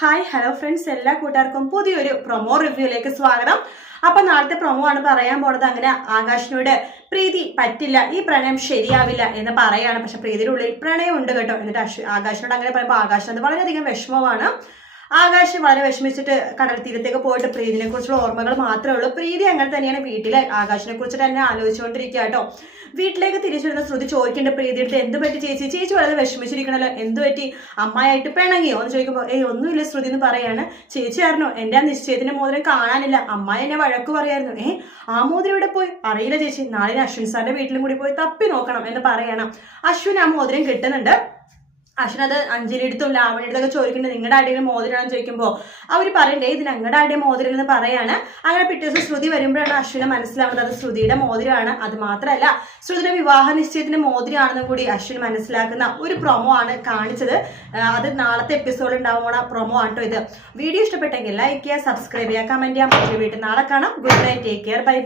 Hi hello friends എല്ലാ കൂട്ടുകാർക്കും പുതിയൊരു പ്രൊമോ റിവ്യൂയിലേക്ക് സ്വാഗതം. അപ്പൊ നാളത്തെ പ്രൊമോ ആണ് പറയാൻ പോണത്. അങ്ങനെ ആകാശിനോട് പ്രീതി പറ്റില്ല. ഈ പ്രണയം ശരിയാവില്ല എന്ന് പറയാണ്. പക്ഷെ പ്രീതിയുടെ ഉള്ളിൽ പ്രണയം ഉണ്ട് കേട്ടോ. എന്നിട്ട് ആകാശിനോട് അങ്ങനെ പറയുമ്പോൾ ആകാശിന് വളരെയധികം വിഷമമാണ്. ആകാശ് വളരെ വിഷമിച്ചിട്ട് കടൽ തീരത്തേക്ക് പോയിട്ട് പ്രീതിനെ കുറിച്ചുള്ള ഓർമ്മകൾ മാത്രമേ ഉള്ളൂ. പ്രീതി അങ്ങനെ തന്നെയാണ് വീട്ടിലെ ആകാശിനെ കുറിച്ചിട്ട് തന്നെ ആലോചിച്ചുകൊണ്ടിരിക്കുക കേട്ടോ. വീട്ടിലേക്ക് തിരിച്ചു വരുന്ന ശ്രുതി ചോദിക്കേണ്ട പ്രീതി അടുത്ത് എന്ത് പറ്റി ചേച്ചി? ചേച്ചി വളരെ വിഷമിച്ചിരിക്കണല്ലോ. എന്ത് പറ്റി? അമ്മായിട്ട് പിണങ്ങിയോ? എന്ന് ചോദിക്കുമ്പോൾ ഏയ് ഒന്നുമില്ല ശ്രുതി എന്ന് പറയാണ്. ചേച്ചി ആയിരുന്നു. എന്റെ ആ നിശ്ചയത്തിന്റെ മോതിരം കാണാനില്ല. അമ്മായി എന്നെ വഴക്ക് പറയായിരുന്നു. ഏ ആ മോതിരം ഇവിടെ പോയി? അറിയില്ല ചേച്ചി. നാളെ അശ്വിൻ സാറിന്റെ വീട്ടിലും കൂടി പോയി തപ്പി നോക്കണം എന്ന് പറയണം. അശ്വിൻ ആ മോതിരം കിട്ടുന്നുണ്ട്. അശ്വിൻ അത് അഞ്ജലി എടുത്തും ലാവണി എടുത്തൊക്കെ ചോദിക്കുന്നുണ്ട് നിങ്ങളുടെ ആടിയുടെ മോതിരാണെന്ന് ചോദിക്കുമ്പോൾ അവർ പറയണ്ടേ ഇത് ഞങ്ങളുടെ ആടിയുടെ മോതിരം എന്ന് പറയാണ്. അങ്ങനെ പിറ്റേ ദിവസം ശ്രുതി വരുമ്പോഴാണ് അശ്വിനെ മനസ്സിലാവുന്നത് അത് ശ്രുതിയുടെ മോതിരമാണ് അത് മാത്രമല്ല ശ്രുതിയുടെ വിവാഹ നിശ്ചയത്തിന്റെ മോതിരമാണെന്നും കൂടി അശ്വിൻ മനസ്സിലാക്കുന്ന ഒരു പ്രൊമോ ആണ് കാണിച്ചത്. അത് നാളത്തെ എപ്പിസോഡ് ഉണ്ടാവുന്ന പ്രൊമോ ആട്ടോ ഇത്. വീഡിയോ ഇഷ്ടപ്പെട്ടെങ്കിൽ ലൈക്ക് ചെയ്യുക സബ്സ്ക്രൈബ് ചെയ്യുക കമന്റ് ചെയ്യാം മറ്റൊരു വീട്ടിൽ നാളെ കാണാം. Good night take care bye bye